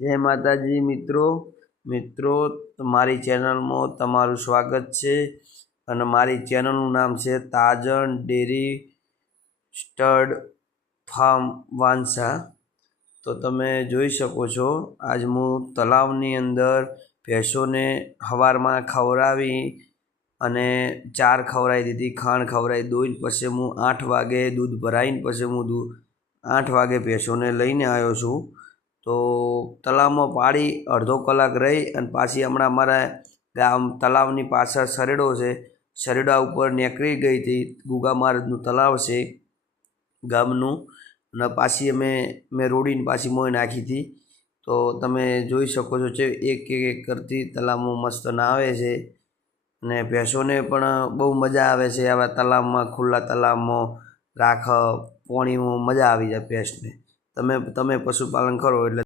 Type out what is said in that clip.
જય માતાજી મિત્રો મારી ચેનલમાં તમારું સ્વાગત છે અને મારી ચેનલનું નામ છે તાજણ ડેરી સ્ટડ ફાર્મ વાંસા। તો તમે જોઈ શકો છો આજ હું તલાવની અંદર ભેંસોને સવારમાં ખવડાવી અને ચાર ખવડાવી દીધી, ખાંડ ખવડાવી દોઈને પછી હું 8 વાગે દૂધ ભરાઈને પછી હું 8 વાગે ભેંસોને લઈને આવ્યો છું। તો તલાવમાં પાડી અડધો કલાક રહી અને પાછી હમણાં અમારા ગામ તલાવની પાછળ સરેડો છે, સરેડા ઉપર નીકળી ગઈ હતી। ગુગા મહારાજનું તલાવ છે ગામનું, અને પાછી મેં રોડીને પાછી મોય નાખી હતી। તો તમે જોઈ શકો છો કે એક કરતી તલાવમાં મસ્ત નાવે છે અને ભેંસોને પણ બહુ મજા આવે છે આવા તલાવમાં, ખુલ્લા તલાવમાં પાણીમાં મજા આવી જાય ભેંસને। તમે પશુપાલન કરો એટલે